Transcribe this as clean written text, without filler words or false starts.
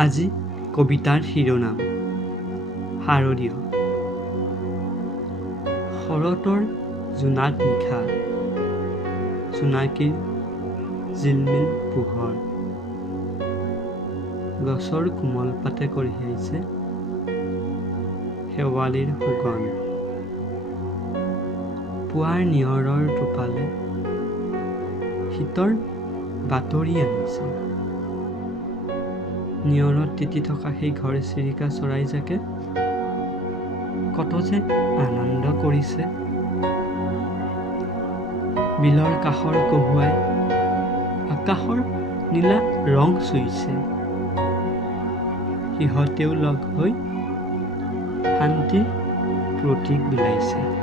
আজি কবিতাৰ শিৰোনাম শাৰদীয়। শৰতৰ জোনাক নিশা, জোনাকীৰ জিলমিল পোহৰ, গছৰ কোমল পাতে কঢ়িয়াইছে শেৱালিৰ সুগন। পুৱাৰ নিয়ৰৰ টোপালে শীতৰ বাতৰি আনিছে। নিয়ৰত তিতি থকা সেই ঘৰচিৰিকা চৰাইজাকে কত যে আনন্দ কৰিছে। বিলৰ কাষৰ কহুৱাই আকাশৰ নীলা ৰং চুইছে। সিহঁতেও লগ হৈ শান্তিৰ প্ৰতীক বিলাইছে।